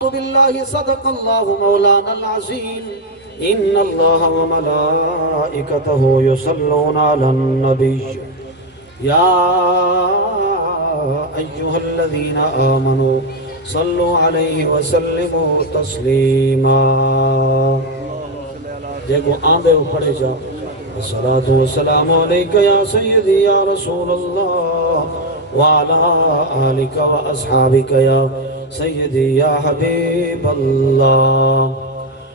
بالله صدق الله مولانا العظيم إن الله وملائكته يصلون على النبي يا أيها الذين آمنوا صلوا عليه وسلموا تسليما دیکھو آندے ہو پڑھے جا الصلاة والسلام علیکہ یا سیدی یا رسول اللہ وعلا آلک و اصحابک یا سیدی یا حبیب اللہ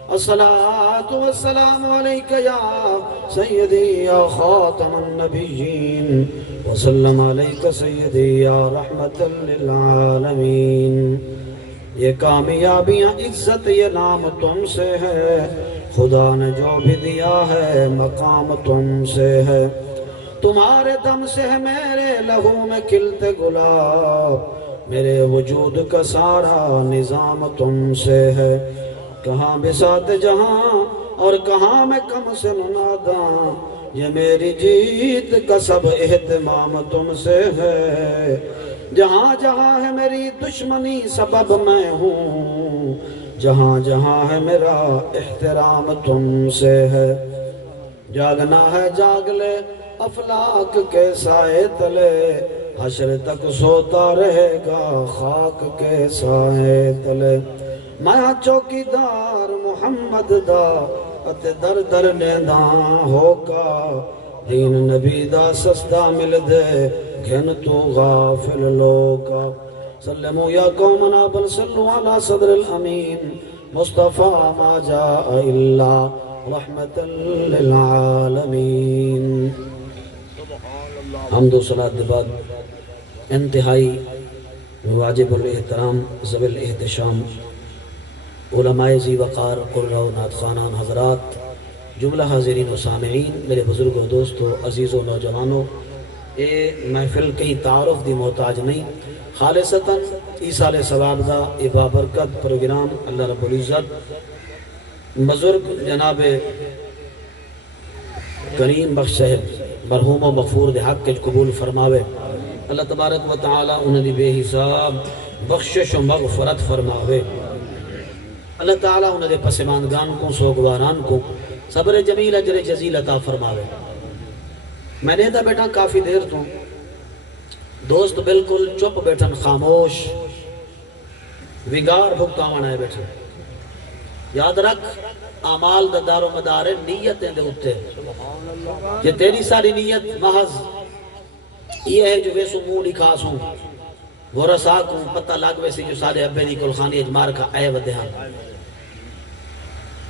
الصلاة والسلام علیکہ یا سیدی یا خاتم النبیین وسلم علیکہ سیدی یا رحمت للعالمین یہ کامیابیاں عزت یہ نام تم سے ہے خدا نے جو بھی دیا ہے مقام تم سے ہے تمہارے دم سے ہے میرے لہو میں کھلتے گلاب میرے وجود کا سارا نظام تم سے ہے کہاں بساط جہاں اور کہاں میں کم سے ناداں یہ میری جیت کا سب اہتمام تم سے ہے جہاں جہاں ہے میری دشمنی سبب میں ہوں جہاں جہاں ہے میرا احترام تم سے ہے جاگنا ہے جاگ لے افلاک کے سائے تلے حشر تک سوتا رہے گا خاک کے سائے تلے میں چوکی دار محمد دا اتے در در لینداں ہوکا دین نبی دا سستا مل دے گھن تو غافل لوکا سلموا یا قومنا بل صلوا علی صدر الامین مصطفیٰ ما جاء الا رحمت للعالمین حمد و صلاة بعد انتہائی واجب الاحترام ذوی الاحتشام علماء ذی وقار قرہ و نعت خوانان حضرات جملہ حاضرین و سامعین میرے بزرگ و دوستو عزیز و نوجوانوں اے محفل کئی تعارف دی محتاج نہیں خالصتاً ایسال ثواب دا اے بابرکت پروگرام اللہ رب العزت بزرگ جناب کریم بخش صاحب مرحوم و مغفور دے حق کے قبول فرماوے اللہ تبارک و تعالی انہیں دی بے حساب بخشش و مغفرت فرماوے اللہ تعالی انہیں دے پسماندگان کو سوگواران کو صبر جمیل اجر جزیل عطا فرماوے میں نے دا بیٹھا کافی دیر تو دوست بالکل چپ بیٹھن خاموش وگار بھگتاوان ہے بیٹھن یاد رکھ اعمال دا دار و مدار نیتیں دے ہوتے کہ تیری ساری نیت محض یہ ہے جو ویسو منہ نکھاس ہوں وہ رساک ہوں پتہ لاگ ویسی جو سارے ابے دی کلخانی اجمار کا اے ودہاں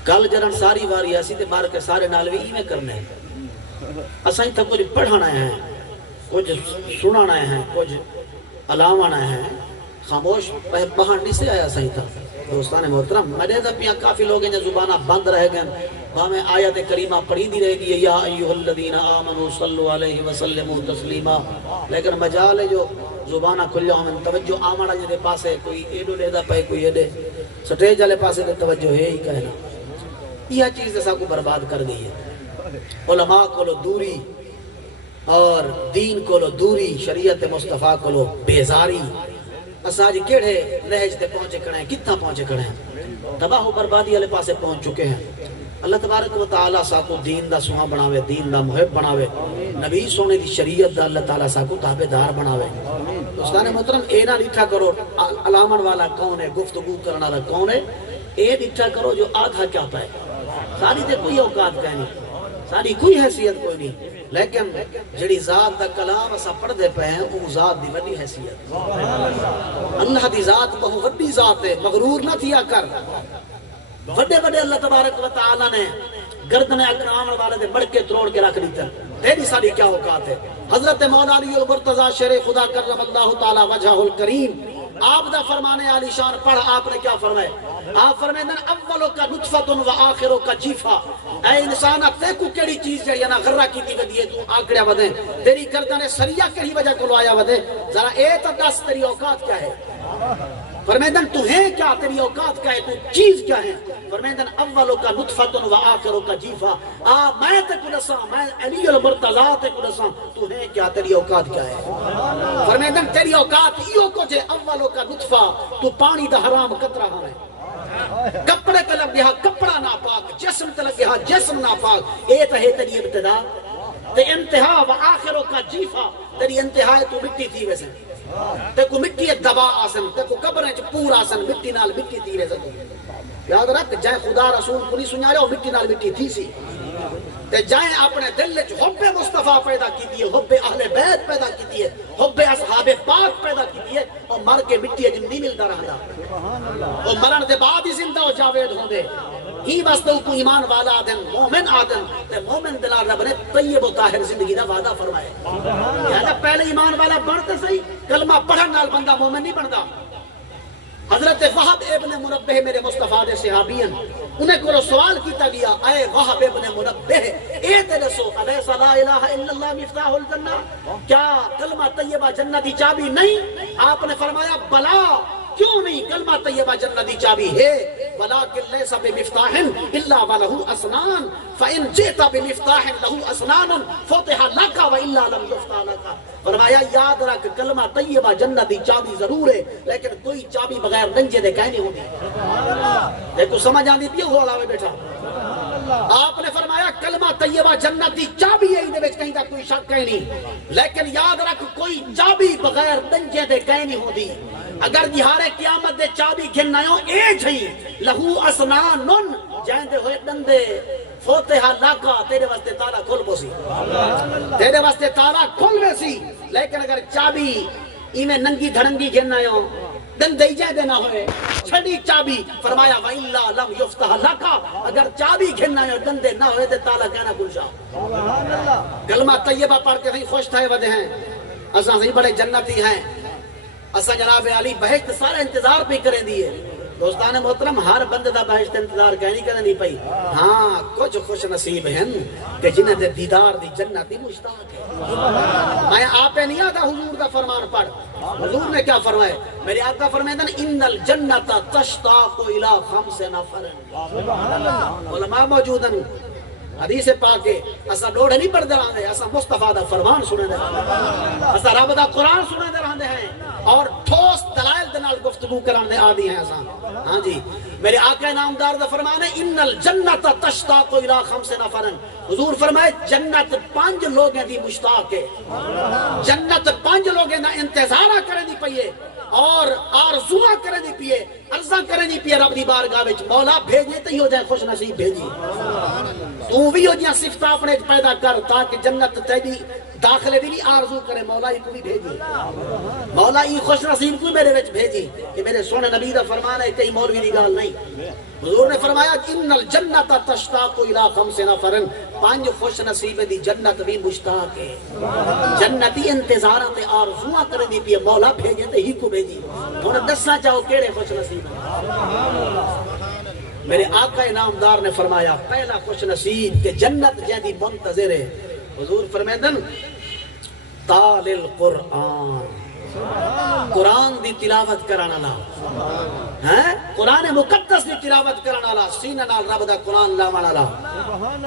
کل جرن ساری واری ایسی تے مار کے سارے نالوی ہی میں کرنے ہیں اسائیں تھا کچھ پڑھانا ہے کچھ سنانا ہے کچھ علاوانا ہے خاموش بہان نہیں سے آیا صحیح تھا دوستان محترم میرے دا پیاں کافی لوگ ہیں جو زبانہ بند رہ گئے وہاں میں آیت کریمہ پڑھی دی رہے گی یا ایوہ الذین آمنوا صلو علیہ وسلموا تسلیما لیکن مجال ہے جو زبانہ کھل جاؤں میں توجہ آمانا جنہے پاس ہے کوئی ایڈو لے دا پہ کوئی ایڈے سٹیج والے پاس ہے توجہ ہے ہی کہنا یہ چیز ایسا کو برباد کر گئی ہے علماء کو لو دوری اور دین کو لو دوری شریعت مصطفیٰ کو لو بیزاری اساج کیڑے لہج تے پہنچے کھڑے ہیں کتنا پہنچے کھڑے ہیں تباہ و بربادی والے پاسے پہنچ چکے ہیں اللہ تبارک و تعالیٰ ساکو دین دا سوہاں بناوے دین دا محب بناوے نبی سونے دی شریعت دا اللہ تعالیٰ ساکو تابعدار بناوے دوستان محترم اے نہ لٹھا کرو علامن والا کون ہے گفتگو کرنا والا کون ہے اے لٹھا کرو جو آدھا کیا پائے ساری تے کوئی اوقات کہنی ساری کوئی حیثیت کوئی نہیں لیکن جڑی ذات دا کلام اسا پڑھ دے پہ ہیں وہ ذات دی وڈی حیثیت اللہ دی ذات بہو وڈی ذات ہے مغرور نہ تھیا کر وڈے وڈے اللہ تبارک و تعالی نے گردن اکرام والے دے مڑکے تروڑ کے رکھ دیتا تیری ساری کیا اوقات ہے حضرت مولا علی المرتضی شیر خدا کرم اللہ تعالی وجہہ الکریم آپ دا فرمانے علی شان پڑھ آپ نے کیا فرمائے آپ فرمائے اولو کا نطفتن و آخرو کا جیفا اے انسانا تے کو کیڑی چیز ہے یا نا غرہ کی تھی ودیے تو آکڑیا ودے تیری گردن سریہ کیڑی وجہ کو لو آیا ودے ذرا اے تا دس تیری اوقات کیا ہے فرمائے تو ہے کیا تیری اوقات کیا ہے تو چیز کیا ہے فرمیندن اولو کا نطفتن و آخرو کا جیفا میں تے کو دساں میں علی المرتضی تے کو دساں تو ہے کیا تیری اوقات کیا ہے فرمیندن تیری اوقات ایو کو جے اولو کا نطفہ تو پانی دا حرام قطرہ ہاں ہے کپڑے تے لگ گیا کپڑا ناپاک جسم تے لگ گیا جسم ناپاک اے تے ہے تیری ابتدا تے انتہا و آخرو کا جیفا تیری انتہا ہے تو مٹی تھی ویسے تے کو مٹی دبا آسن تے کو قبریں چ پورا آسن مٹی نال مٹی تھی ویسے یاد رکھ جائیں خدا رسول کو نہیں سنیا رہے مٹی نال مٹی تھی سی تے جائیں اپنے دل وچ حب مصطفیٰ پیدا کیتی ہے حب اہل بیت پیدا کیتی ہے حب اصحاب پاک پیدا کیتی ہے اور مر کے مٹی اج نہیں ملدا رہندا اور مرن دے بعد ہی زندہ ہو جاوید ہوندے ہی واسطے کو ایمان والا آدم مومن آدم تے مومن دلال رب نے طیب و طاہر زندگی دا وعدہ فرمایا یعنی پہلے ایمان والا بنتے صحیح کلمہ پڑھن نال بندہ مومن نہیں بندا حضرت وہب ابن منبہ میرے مصطفیٰ دے صحابی ہیں انہیں کو سوال کیتا گیا اے وہب ابن منبہ اے تیرے سو علیہ لا الہ الا اللہ مفتاح الجنہ کیا کلمہ طیبہ جنتی چابی نہیں آپ نے فرمایا بلا کیوں نہیں کلمہ طیبہ جنتی چابی ہے ولیکن لیس بمفتاح الا ولہ اسنان فإن جئت بمفتاح لہ اسنان فتح لک والا لم یفتح لک فرمایا یاد رکھ کلمہ طیبہ جنتی چابی ضرور ہے لیکن کوئی چابی بغیر ڈنجے دے کہنی ہوگی دیکھو سمجھ آندی پی ہو علاوہ بیٹھا آپ نے فرمایا کلمہ طیبہ جنتی چابی ہے انہیں وچ کہیں دا کوئی شک کہیں نہیں لیکن یاد رکھ کوئی چابی بغیر ڈنجے دے کہنی ہوگی اگر دہارے قیامت دے چابی گھن آئیوں اے جھئی لہو اسنانن جائندے ہوئے ڈندے فوتحہ لاکا تیرے واسطے تالا کھول بوسی تیرے واسطے تالا کھول بیسی لیکن اگر چابی ایمیں ننگی دھڑنگی گھن آئیوں ڈندے جائے دینا ہوئے چھڑی چابی فرمایا وَإِلَّا لَمْ يُفْتَحَ لَكَ اگر چابی گھن آئیوں ڈندے نہ ہوئے دے تالا کہنا کھل جاؤ کلمہ طیبہ پڑھ کے صحیح خوش تھے ودے ہیں اساں صحیح بڑے جنتی ہیں اساں جناب علی بہشت سارا انتظار پہ کریں دیئے دوستان محترم ہر بندے دا بہشت انتظار کہنی کرنی پئی ہاں کچھ خوش نصیب ہیں کہ جنہیں دے دیدار دی جنتی مشتاق ہے میں آپ نہیں آتا حضور دا فرمان پڑھ حضور نے کیا فرمائے میرے آقا فرمائے دن ان الجنت تشتاق الى خمس نفر علماء موجودن حدیث پاکے اسا ڈوڑے نہیں پڑھ دے رہاں دے اسا مصطفیٰ دا فرمان سنے دے رہاں دے اسا رب دا قرآن سنے دے رہاں دے ہیں اور ٹھوس دلائل دنال گفتگو کران دے آدھی ہیں اسا ہاں جی میرے آقا نامدار دا فرمان ہے ان الجنت تشتاق الى خمس نفر حضور فرمائے جنت 5 لوگیں دی مشتاق ہے جنت 5 لوگیں دا انتظارہ کریں دی پئیے اور آرزوہ کریں دی پیئے عرضہ کریں دی پیئے رب دی بارگاہ وچ مولا بھیجے تے ہی ہو جائے خوش نصیب بھیجی تو بھی ہو جائے صفتہ اپنے پیدا کر تاکہ جنت تیری داخلے بھی آرزو کرے مولا ہی کو بھی بھیجی مولا ہی خوش نصیب کو میرے وچ بھیجی کہ میرے سونے نبی دا فرمان ہے کئی مولوی دی گال نہیں حضور نے فرمایا ان الجنت تشتاق الى خمس نفر 5 خوش نصیب دی جنت بھی مشتاق ہے جنتی انتظارات آرزوਆਂ کرے دی پی مولا بھیجے تے ہی کو بھیجی ہن دسنا چاہو کیڑے خوش نصیب میرے آقا نامدار نے فرمایا پہلا خوش نصیب کہ جنت جیدی منتظر ہے حضور فرمیدن تال القرآن قرآن دی تلاوت کرانا لا قرآن مقدس دی تلاوت کرانا لا سینہ نال رب دا قرآن لاوانا لا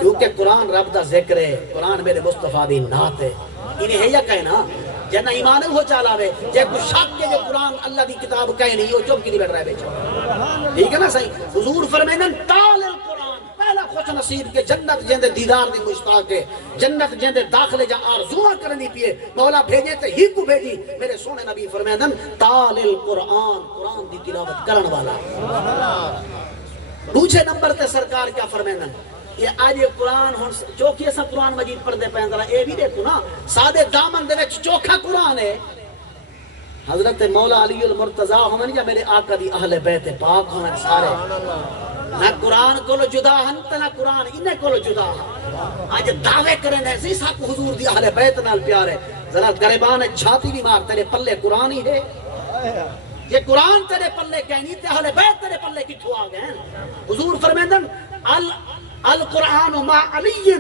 کیونکہ قرآن رب دا ذکر ہے قرآن میرے مصطفیٰ دی نعت ہے انہیں ہے یا کہنا جنہ ایمان ہو چالاوے جے کوئی شک کے جو قرآن اللہ دی کتاب کہے نہیں وہ چوب کی نہیں بیٹھ رہے بیچو ٹھیک ہے نا صحیح حضور فرمینن تال القرآن پہلا خوش نصیب کے جنت جیندے دیدار دی مشتاق ہے جنت جیندے داخلے جا آرزوہ کرنی پیے مولا بھیجے تے ہی کو بھیجی میرے سونے نبی فرمینن تال القرآن قرآن دی تلاوت کرن والا دوسرے نمبر تے سرکار کیا فرمینن یہ آج یہ قرآن چوکی ایسا قرآن مجید پڑھ دے پہن ذرا اے بھی دیکھو نا سادے دامن دے وچ چوکھا قرآن ہے حضرت مولا علی المرتضی ہمیں یا میرے آقا دی اہل بیت پاک ہمیں سارے نہ قرآن کو جدا ہنت نہ قرآن انہیں کو جدا آج دعوے کریں ایسے ساکو حضور دی اہل بیت نال پیار ہے ذرا گریبان چھاتی بھی مار تیرے پلے قرآن ہی ہے یہ قرآن تیرے پلے کہنی تے اہل بیت تیرے پلے کٹھو آ گئے حضور فرمیندن القرآن مع علی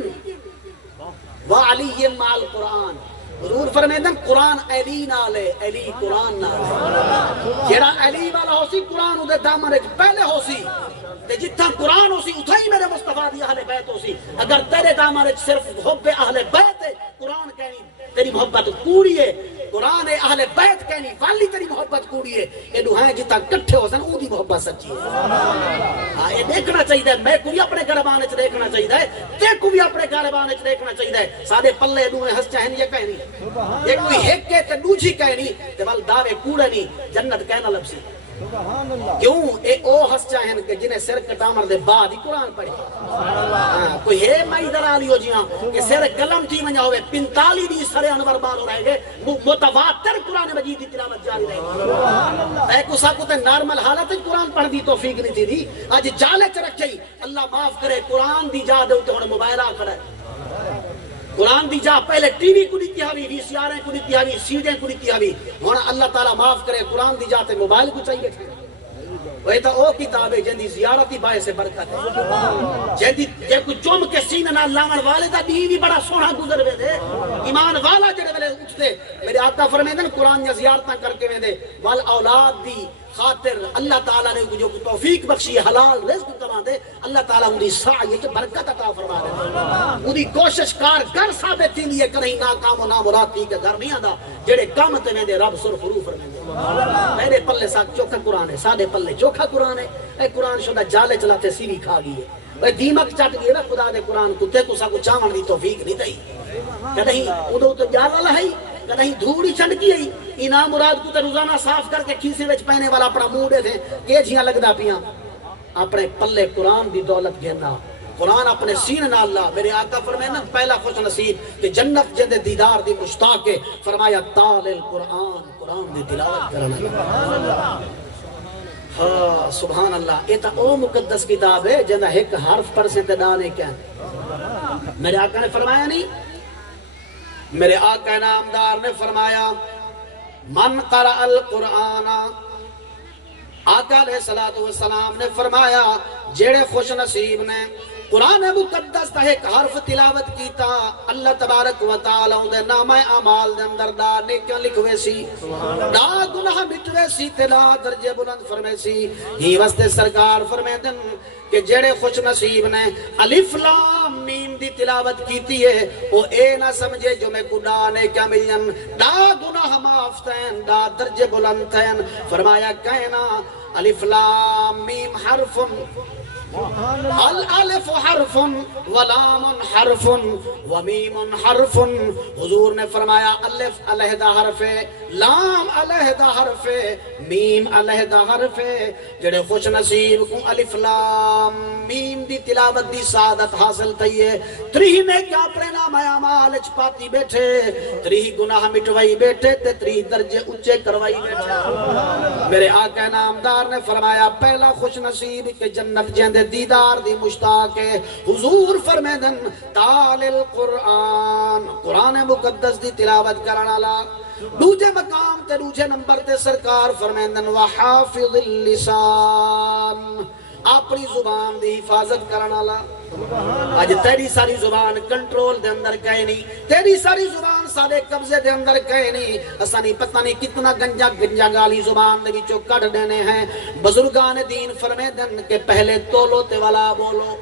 و علی مع القرآن حضور فرمیندن قرآن علی نالے علی قرآن نالے جیڑا علی والا ہو سی قرآن دے دامن وچ پہلے ہو سی تے جتھا قرآن ہو سی اتھا ہی میرے مصطفیٰ دی اہل بیت ہو سی اگر تیرے دامارے صرف حب اہل بیت ہے قرآن کہنی تیری محبت کوڑی ہے قرآن اہل بیت کہنی والی تیری محبت کوڑی ہے یہ دو ہیں جتھا کٹھے ہو سن او دی محبت سچی ہے یہ دیکھنا چاہیے میں کو بھی اپنے گھربان وچ دیکھنا چاہیے تے کو بھی اپنے گھربان وچ دیکھنا چاہیے سارے پلے دوے ہس چاہن یہ کہنی یہ کوئی ایک کے تے دوجی کہنی تے ول دعوے کوڑے نہیں جنت کہنا لبسی کیوں اے او ہس چاہن کہ جنہیں سر کٹامر دے بعد ہی قرآن پڑھے کوئی ہے مائی دلالی ہو جیاں کہ سر قلم تھی منجا ہوئے 45 بھی سر انور بار ہو رہے گے متواتر قرآن مجید دی تلاوت جاری رہے گی اے کو ساکو تے نارمل حالت قرآن پڑھ دی توفیق نہیں تھی دی آج جالے چ رکھے اللہ معاف کرے قرآن دی جا دے ہوتے ہونے موبائل آ کھڑا ہے قرآن دی جا پہلے ٹی وی کو دیتی ہوئی وی سی آریں کو دیتی ہوئی سیڈیں کو دیتی ہوئی ہونا اللہ تعالیٰ معاف کرے قرآن دی جاتے موبائل کو چاہیے تھے وہ تا او کتاب ہے جن دی زیارتی باعث سے برکت ہے جن دی جے کوئی چوم کے سینہ نہ لاون والے دا دی بھی بڑا سونا گزر وے دے ایمان والا جڑے ویلے اٹھتے میرے آقا فرمیندے نے قرآن دی زیارتاں کر کے ویندے وال اولاد دی خاطر اللہ تعالیٰ نے جو توفیق بخشی حلال رزق کما دے اللہ تعالیٰ انہی سعی کے برکت عطا فرما دے انہی کوشش کر ثابت تھی لیے کہ نہیں ناکام و نامراتی کے گھر نہیں آدھا جڑے کام تے میں دے رب سرف روح فرمائے میرے پلے ساتھ چوکھا قرآن ہے سادے پلے چوکھا قرآن ہے اے قرآن شدہ جالے چلاتے سیوی کھا گئی ہے اے دیمک چٹ گئی نا خدا دے قرآن کو تے کو سا کو چاون دی توفیق نہیں دئی کہ نہیں ادھو تو جال لہائی کہ نہیں دھوڑی چھنڈ کی ہے انام مراد کو تے روزانہ صاف کر کے کھیسے وچ پہنے والا اپنا موڑے تھے کہ جھیاں لگدا پیاں اپنے پلے قرآن دی دولت گھننا قرآن اپنے سین نہ اللہ میرے آقا فرمائے نا پہلا خوش نصیب کہ جنت جد دیدار دی مشتاق کے فرمایا تال القرآن قرآن دی تلاوت کرنا ہاں سبحان اللہ یہ تا او مقدس کتاب ہے جنہ ایک حرف پڑھ سے تدانے کیا میرے آقا نے فرمایا نہیں میرے آقا نامدار نے فرمایا من قرأ القرآن آقا علیہ السلام نے فرمایا جیڑے خوش نصیب نے قرآن مقدس تا ایک حرف تلاوت کیتا اللہ تبارک و تعالیٰ دے نامہ اعمال دے اندر دا نیکیاں لکھوے سی دا گناہ مٹوے سی تلا درجے بلند فرمے سی ہی واسطے سرکار فرمے دن کہ جڑے خوش نصیب نے الف لام میم دی تلاوت کیتی ہے او اے نہ سمجھے جو میں کو ڈانے کیا ملین دا گناہ معاف تین دا درجے بلند تین فرمایا کہنا الف لام میم حرف الالف حرف ولام حرف ومیم حرف حضور نے فرمایا الف علیحدہ حرف ہے لام علیحدہ حرف ہے میم علیحدہ حرف ہے جڑے خوش نصیب کو الف لام میم دی تلاوت دی سعادت حاصل تھی ہے تریہ نے کیا اپنے نام اعمال اچ پاتی بیٹھے تریہ گناہ مٹوائی بیٹھے تے تریہ درجے اونچے کروائی بیٹھے میرے آقا نامدار نے فرمایا پہلا خوش نصیب کہ جنت جہاں دیدار دی مشتاق ہے حضور فرمیدن تال القرآن قرآن مقدس دی تلاوت کرنا دوجے مقام تے دوجے نمبر تے سرکار فرمیدن وحافظ اللسان اپنی زبان دی حفاظت کرنا آج تیری ساری زبان کنٹرول دے اندر کہے نہیں تیری ساری زبان سارے قبضے دے اندر کہے نہیں اسانی پتہ نہیں کتنا گنجا گالی زبان دے وچوں کٹ دینے ہیں بزرگان دین فرمے دن کہ پہلے تولو تے والا بولو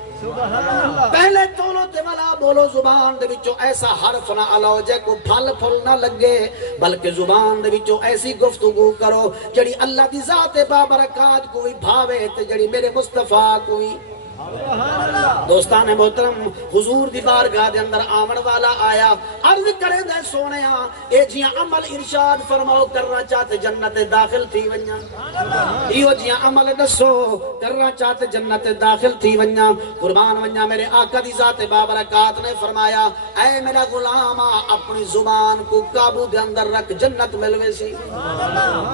پہلے تولو تے والا بولو زبان دے وچوں ایسا حرف نہ الاؤ جے کو پھل پھل نہ لگے بلکہ زبان دے وچوں ایسی گفتگو کرو جڑی اللہ دی ذات بابرکات کوئی بھاوے تے جڑی میرے مصطفیٰ کوئی دوستان محترم حضور دی بارگاہ دے اندر آمن والا آیا عرض کرے دے سونیاں اے جیاں عمل ارشاد فرماؤ کرنا چاہتے جنت داخل تھی ونیا ایو جیاں عمل دسو کرنا چاہتے جنت داخل تھی ونیا قربان ونیا میرے آقا دی ذات بابرکات نے فرمایا اے میرا غلام اپنی زبان کو قابو دے اندر رکھ جنت ملوے سی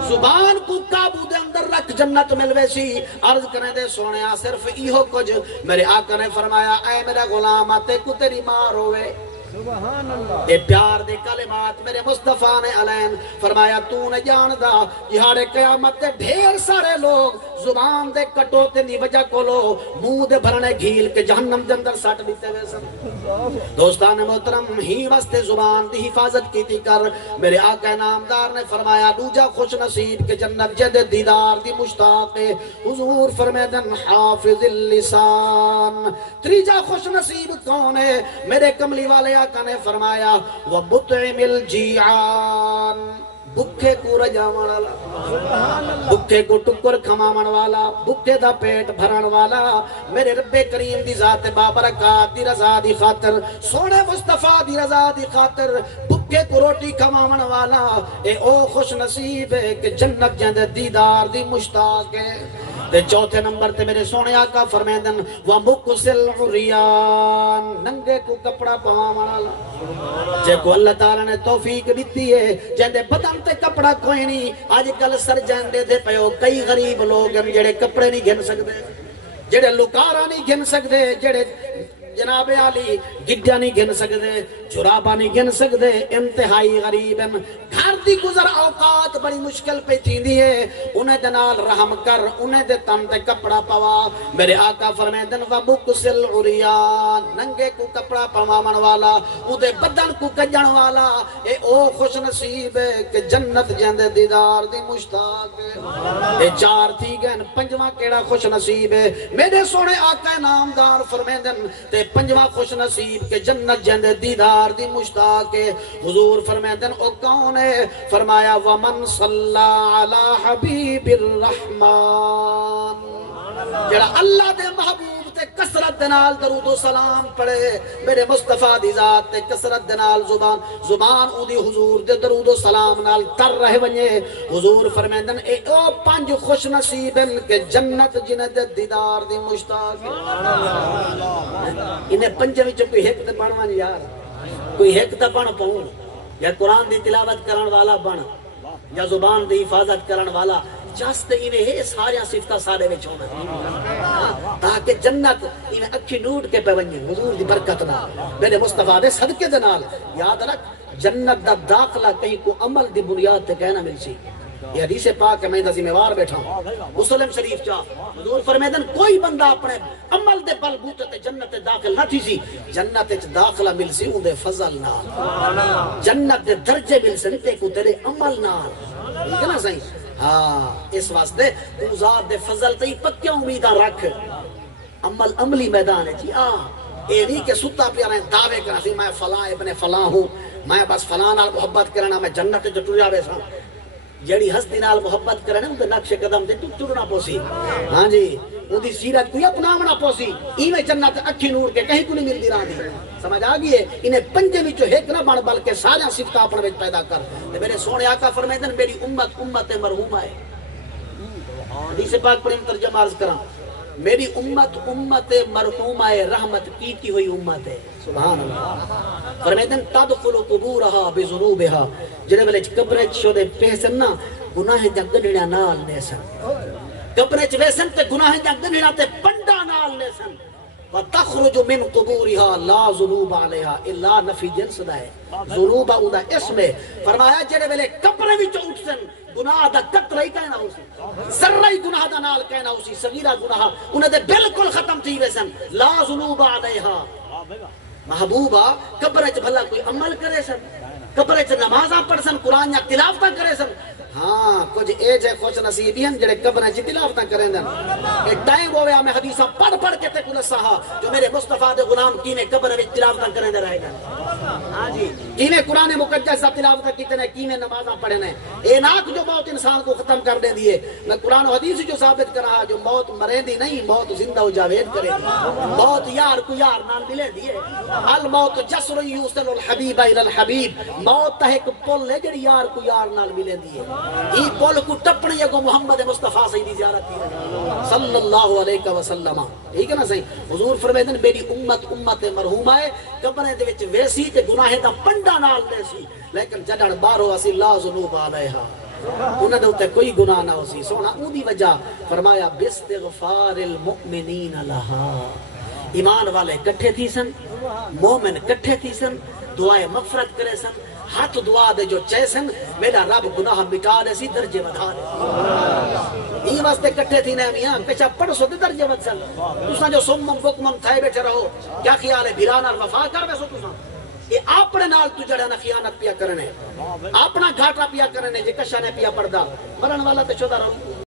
زبان کو قابو دے اندر رکھ جنت ملوے سی عرض کرے دے سونیاں صرف ایہو کچھ میرے آقا نے فرمایا اے میرا غلام تے کو تیری مار ہوئے اے پیار دے کلمات میرے مصطفیٰ نے علین فرمایا تو نے جاندہ یہاں قیامت دے ڈھیر سارے لوگ زبان دے کٹو تے نی وجہ کو لو منہ دے بھرنے گھیل کے جہنم دے اندر سٹ دیتے ہوئے سن دوستان محترم ہی واسطے زبان دی حفاظت کی تھی کر میرے آقا نامدار نے فرمایا دوجا خوش نصیب کے جنت جد دیدار دی مشتاق حضور فرمیدن حافظ اللسان تریجا خوش نصیب کون ہے میرے کملی والے آقا نے فرمایا وَبُطْعِمِ الْجِعَانِ بکھے کو رجاون والا بکھے کو ٹکر کھمامن والا بکھے دا پیٹ بھرن والا میرے رب کریم دی ذات بابرکات دی رضا دی خاطر سونے مصطفیٰ دی رضا دی خاطر بکھے کو روٹی کھمامن والا اے او خوش نصیب ہے کہ جنت جند دیدار دی مشتاق ہے تے چوتھے نمبر تے میرے سونے آقا فرمیدن وَمُقْسِلْ عُرِيَان ننگے کو کپڑا پواون والا جے کو اللہ تعالیٰ نے توفیق دیتی ہے جندے بدن تے کپڑا کوئی نہیں آج کل سر جاندے دے پیو کئی غریب لوگ ہیں جڑے کپڑے نہیں گھن سکتے جڑے لکارا نہیں گھن سکتے جڑے جناب علی گڈیا نہیں گھن سکتے جرابا نہیں گھن سکتے انتہائی غریب ہیں گھر دی گزر اوقات بڑی مشکل پہ تھی ہے انہیں دنال رحم کر انہیں دے تن دے کپڑا پوا میرے آقا فرمیدن وَبُقْسِلْ عُرِيَان ننگے کو کپڑا پوامن والا او دے بدن کو کجن والا اے او خوش نصیب ہے کہ جنت جند دیدار دی مشتاق ہے اے چار تھی گئن پنجواں کیڑا خوش نصیب ہے میرے سونے آقا نامدار فرمیدن تے پنجواں خوش نصیب کہ جنت جند دیدار دی مشتاق ہے حضور فرمیدن او کون ہے فرمایا وَمَنْ صَلَّى عَلَى حَبِيبِ الرَّحْمَانِ جڑا اللہ دے محبوب تے کسرت دنال درود و سلام پڑھے میرے مصطفیٰ دی ذات تے کسرت دنال زبان او دی حضور دے درود و سلام نال تر رہ ونجے حضور فرمیندن اے او پنج خوش نصیبن کہ جنت جنت دیدار دی مشتاق انہیں پنجے وچ کوئی ایک تے بن ون یار کوئی ایک تے بن پاؤں یا قرآن دی تلاوت کرن والا بن یا زبان دی حفاظت کرن والا جست انہیں ہے سارے صفتہ سارے وچ ہونا تاکہ جنت انہیں اکھی نوٹ کے پہ ونجے حضور دی برکت نال میرے مصطفیٰ دے صدقے دے نال یاد رکھ جنت دا داخلہ کہیں کو عمل دی بنیاد تے کہنا مل سی یہ حدیث پاک ہے میں دا ذمہ وار بیٹھا ہوں مسلم شریف چاہ حضور فرمیدن کوئی بندہ اپنے عمل دے بل بوتے تے جنت داخل نہ تھی سی جنت داخلہ مل سی ان دے فضل نال جنت دے درجے مل سنتے کو تیرے عمل نال ٹھیک ہے نا صحیح ہاں اس واسطے تو ذات دے فضل تے پکیا امیداں رکھ عملی میدان ہے جی اے نہیں کہ ستا پیا رہے دعوے کرنا سی میں فلاں ابن فلاں ہوں میں بس فلاں نال محبت کرنا میں جنت جو ٹر جاوے سا جڑی ہستی نال محبت کرنا ان دے نقش قدم تے تو ٹرنا پوسی ہاں جی ان دی سیرت کوئی اپناونا پوسی ایویں جنت اکھی نور کے کہیں کو نہیں ملدی راہ دی سمجھ آ گئی ہے انہیں پنجے وچوں ایک نہ بن بلکہ سارے صفتاں اپنے وچ پیدا کر تے میرے سونے آقا فرمائدن میری امت مرحومہ ہے حدیث پاک پر ترجمہ عرض کراں میری امت مرحومہ رحمت کیتی ہوئی امت ہے سبحان اللہ فرمائدن تدخل قبورها بذنوبها جڑے ویلے قبر چ دے پیسن نا گناہ دا گڈڑا نال نیسن قبر چ ویسن تے گناہ دا گڈڑا تے پنڈا نال نیسن وتخرج من قبورها لا ذنوب عليها الا نفی جنس دا ہے ذنوب اوندا اسم ہے فرمایا جڑے ویلے قبر وچ اٹھسن گناہ دا قطرہ ہی کہنا ہو سی ذرہ ہی گناہ دا نال کہنا ہو سی صغیرہ گناہ انہیں دے بالکل ختم تھی ویسن لا ذنوب علیہا محبوبہ قبر چ بھلا کوئی عمل کرے سن قبر چ نمازاں پڑھ سن قرآن یا تلاوتاں کرے سن ہاں کچھ ایج ہے خوش نصیبی ہیں جڑے قبر چ تلاوتاں کریں دن ایک ٹائم ہویا میں حدیثاں پڑھ پڑھ کے تے کل سہا جو میرے مصطفیٰ دے غلام کینے قبر وچ تلاوتاں کریں دے رہے گا ہاں جی کینے قرآن مقدس تلاوتاں کیتے کینے نمازاں پڑھے نے اے ناک جو موت انسان کو ختم کر دے دیے میں قرآن و حدیث جو ثابت کرا جو موت مریندی نہیں موت زندہ و جاوید کرے موت یار کو یار نال ملے دیے الموت جسر یوصل الحبیب الى الحبیب موت ایک پل ہے جڑی یار کو یار نال ملے دیے ای پل کو ٹپنے کو محمد مصطفیٰ سیدی زیارت کی صلی اللہ علیہ وسلم ٹھیک ہے نا صحیح حضور فرمائدن میری امت مرحومہ ہے قبر دے وچ ویسی تے گناہ دا پنڈا نال دے سی لیکن جڑن باہروں اسی لا ذنوب علیہا انہاں دے اوتے کوئی گناہ نہ ہو سی سونا اودی وجہ فرمایا باستغفار المؤمنین لہا ایمان والے کٹھے تھی سن مومن کٹھے تھی سن دعائے مغفرت کرے سن ہاتھ دعا دے جو چے سن میرا رب گناہ مٹا دے سی درجے ودھا دے یہ واسطے کٹھے تھی نا میاں پیچھا پڑھ سو دے درجے ود سن تساں جو سمم بکمم تھائے بیٹھے رہو کیا خیال ہے بھیرا نال وفا کر ویسو تساں یہ اپنے نال تو جڑا نہ خیانت پیا کرنے اپنا گھاٹا پیا کرنے جے کشا نے پیا پڑدا مرن والا تے چودا رہو